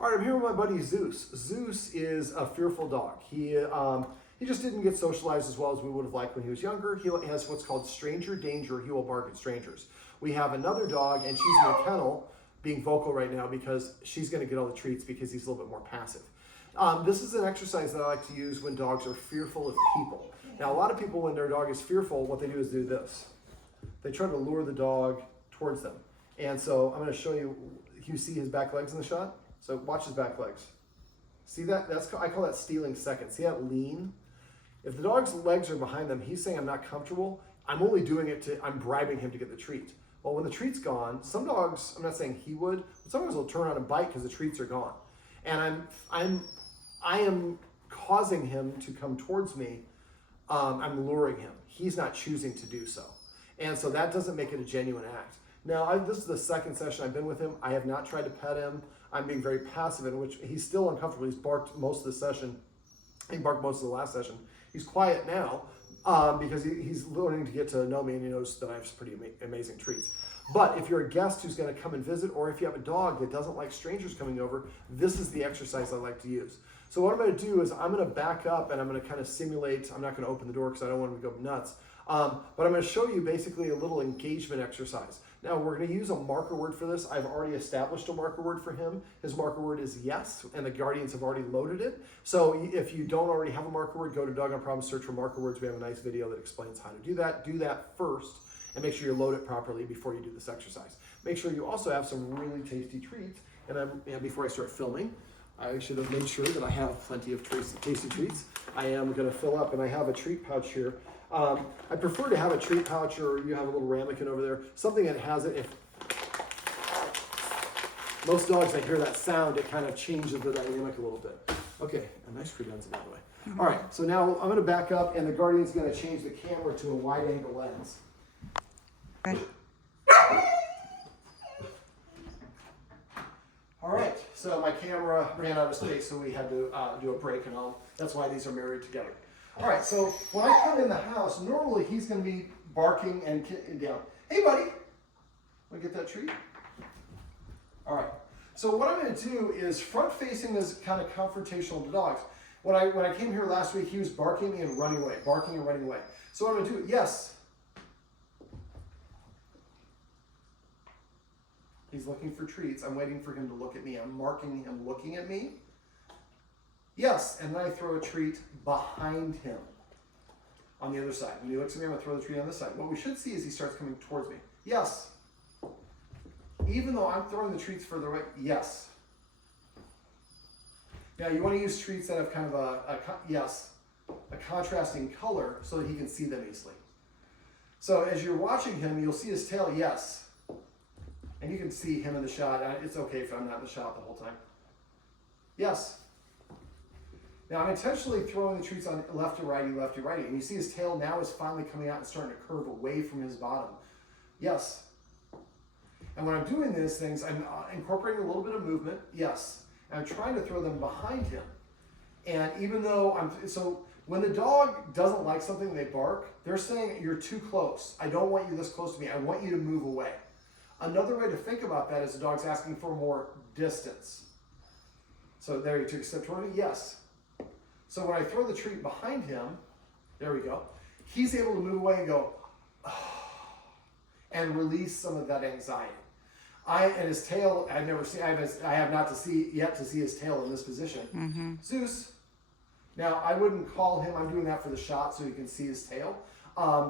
All right, I'm here with my buddy Zeus. Zeus is a fearful dog. He just didn't get socialized as well as we would have liked when he was younger. He has what's called stranger danger. He will bark at strangers. We have another dog, and she's in the kennel being vocal right now because she's going to get all the treats because he's a little bit more passive. This is an exercise that I like to use when dogs are fearful of people. Now, a lot of people, when their dog is fearful, what they do is do this. They try to lure the dog towards them. And so I'm going to show you, you see his back legs in the shot? So watch his back legs. See that? I call that stealing seconds. See that lean? If the dog's legs are behind them, he's saying I'm not comfortable. I'm only doing it I'm bribing him to get the treat. Well, when the treat's gone, some dogs, I'm not saying he would, but some dogs will turn around and bite because the treats are gone. And I am causing him to come towards me. I'm luring him. He's not choosing to do so. And so that doesn't make it a genuine act. Now, this is the second session I've been with him. I have not tried to pet him. I'm being very passive, in which he's still uncomfortable. He's barked most of the session. He barked most of the last session. He's quiet now because he's learning to get to know me, and he knows that I have some pretty amazing treats. But if you're a guest who's going to come and visit, or if you have a dog that doesn't like strangers coming over, this is the exercise I like to use. So what I'm going to do is I'm going to back up and I'm going to kind of simulate. I'm not going to open the door because I don't want him to go nuts. But I'm going to show you basically a little engagement exercise. Now we're going to use a marker word for this. I've already established a marker word for him. His marker word is yes, and the Guardians have already loaded it. So if you don't already have a marker word, go to Dog on Problem, search for marker words. We have a nice video that explains how to do that. Do that first, and make sure you load it properly before you do this exercise. Make sure you also have some really tasty treats. And before I start filming, I should have made sure that I have plenty of tasty treats. I am going to fill up, and I have a treat pouch here. I prefer to have a treat pouch, or you have a little ramekin over there, something that has it. If most dogs, I hear that sound, it kind of changes the dynamic a little bit. Okay, a nice credenza, by the way. All right, so now I'm going to back up, and the Guardian's going to change the camera to a wide-angle lens. Okay. All right, so my camera ran out of space, so we had to do a break, and that's why these are married together. All right, so when I come in the house, normally he's going to be barking and down. Hey, buddy, want to get that treat? All right, so what I'm going to do is front-facing is kind of confrontational to dogs. When I came here last week, he was barking and running away, barking and running away. So what I'm going to do, yes. He's looking for treats. I'm waiting for him to look at me. I'm marking him looking at me. Yes, and then I throw a treat behind him on the other side. When he looks at me, I'm going to throw the treat on this side. What we should see is he starts coming towards me. Yes. Even though I'm throwing the treats further away, yes. Now, you want to use treats that have kind of a contrasting color so that he can see them easily. So as you're watching him, you'll see his tail, yes. And you can see him in the shot. It's okay if I'm not in the shot the whole time. Yes. Now, I'm intentionally throwing the treats on left to righty, left to righty. And you see his tail now is finally coming out and starting to curve away from his bottom. Yes. And when I'm doing these things, I'm incorporating a little bit of movement. Yes. And I'm trying to throw them behind him. And even though so when the dog doesn't like something, they bark, they're saying, you're too close. I don't want you this close to me. I want you to move away. Another way to think about that is the dog's asking for more distance. So there, you took a step toward me. Yes. So when I throw the treat behind him, there we go, he's able to move away and go, oh, and release some of that anxiety. And his tail, I've never seen, I have not yet to see his tail in this position. Mm-hmm. Zeus. Now, I wouldn't call him, I'm doing that for the shot so you can see his tail.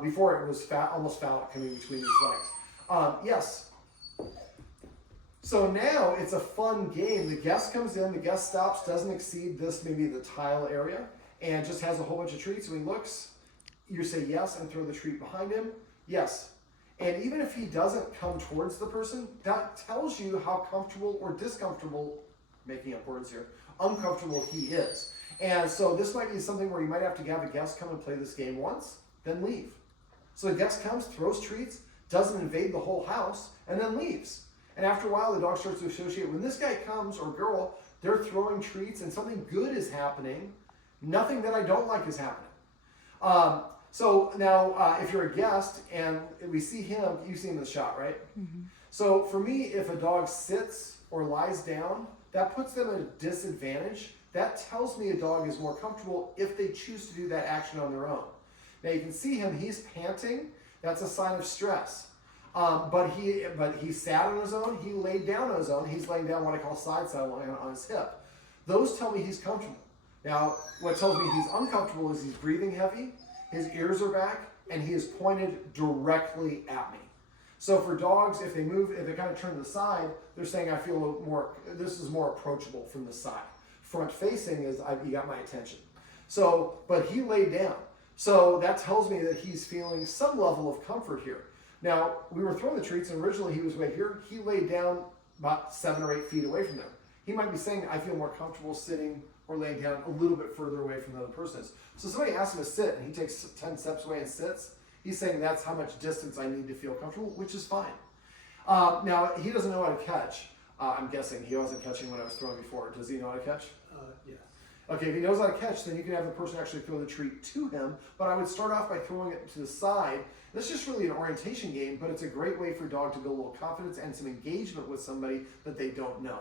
Before it was almost phallic coming between his legs. Yes. So now it's a fun game. The guest comes in, the guest stops, doesn't exceed this, maybe the tile area, and just has a whole bunch of treats. So he looks, you say yes and throw the treat behind him. Yes. And even if he doesn't come towards the person, that tells you how comfortable or discomfortable, making up words here, uncomfortable he is. And so this might be something where you might have to have a guest come and play this game once, then leave. So the guest comes, throws treats, doesn't invade the whole house, and then leaves. And after a while, the dog starts to associate. When this guy comes, or girl, they're throwing treats and something good is happening. Nothing that I don't like is happening. So now, if you're a guest and we see him, you see him in the shot, right? Mm-hmm. So for me, if a dog sits or lies down, that puts them at a disadvantage. That tells me a dog is more comfortable if they choose to do that action on their own. Now you can see him, he's panting. That's a sign of stress. But he sat on his own, he laid down on his own, he's laying down what I call side saddle on his hip. Those tell me he's comfortable. Now, what tells me he's uncomfortable is he's breathing heavy, his ears are back, and he is pointed directly at me. So for dogs, if they move, if they kind of turn to the side, they're saying I feel a little more, this is more approachable from the side. Front facing is, you got my attention. So, but he laid down. So that tells me that he's feeling some level of comfort here. Now, we were throwing the treats, and originally he was right here. He laid down about 7 or 8 feet away from them. He might be saying, I feel more comfortable sitting or laying down a little bit further away from the other person is. So somebody asks him to sit, and he takes 10 steps away and sits. He's saying that's how much distance I need to feel comfortable, which is fine. Now, he doesn't know how to catch. I'm guessing he wasn't catching when I was throwing before. Does he know how to catch? Yes. Okay, if he knows how to catch, then you can have the person actually throw the treat to him. But I would start off by throwing it to the side. This is just really an orientation game, but it's a great way for a dog to build a little confidence and some engagement with somebody that they don't know.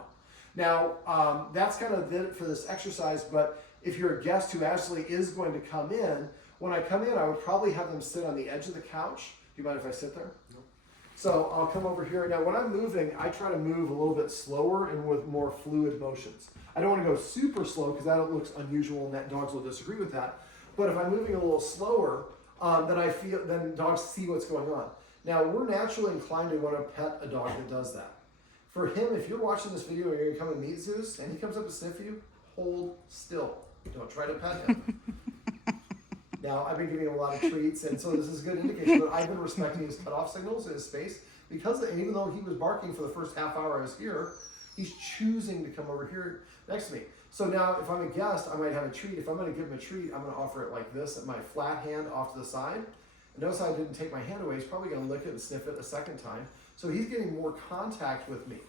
Now, that's kind of it for this exercise, but if you're a guest who actually is going to come in, when I come in, I would probably have them sit on the edge of the couch. Do you mind if I sit there? No. So I'll come over here. Now, when I'm moving, I try to move a little bit slower and with more fluid motions. I don't want to go super slow because that looks unusual and that dogs will disagree with that. But if I'm moving a little slower, then dogs see what's going on. Now, we're naturally inclined to want to pet a dog that does that. For him, if you're watching this video and you're going to come and meet Zeus and he comes up to sniff you, hold still. Don't try to pet him. Now, I've been giving him a lot of treats, and so this is a good indication, but I've been respecting his cutoff signals in his space because even though he was barking for the first half hour I was here, he's choosing to come over here next to me. So now, if I'm a guest, I might have a treat. If I'm going to give him a treat, I'm going to offer it like this, at my flat hand off to the side. And notice I didn't take my hand away. He's probably going to lick it and sniff it a second time. So he's getting more contact with me.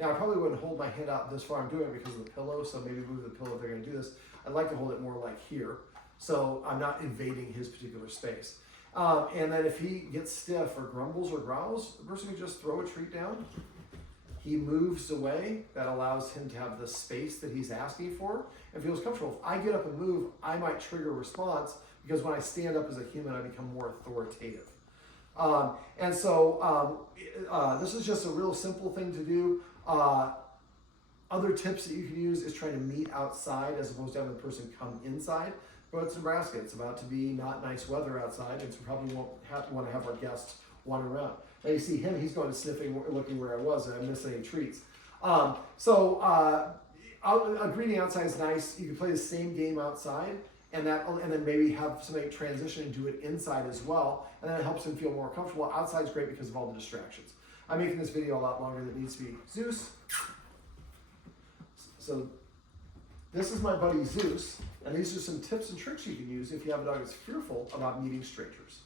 Now, I probably wouldn't hold my hand out this far. I'm doing it because of the pillow, so maybe move the pillow if they're going to do this. I'd like to hold it more like here, so I'm not invading his particular space. And then if he gets stiff or grumbles or growls, the person can just throw a treat down. He moves away. That allows him to have the space that he's asking for and feels comfortable. If I get up and move, I might trigger a response because when I stand up as a human, I become more authoritative. And so this is just a real simple thing to do. Other tips that you can use is trying to meet outside as opposed to having the person come inside. But it's Nebraska. It's about to be not nice weather outside, and so probably won't want to have our guests wander around. Now you see him, he's going to sniffing, looking where I was, and I missed any treats. A greeting outside is nice. You can play the same game outside, and then maybe have somebody transition and do it inside as well, and then it helps him feel more comfortable. Outside's great because of all the distractions. I'm making this video a lot longer than it needs to be. Zeus. So this is my buddy Zeus, and these are some tips and tricks you can use if you have a dog that's fearful about meeting strangers.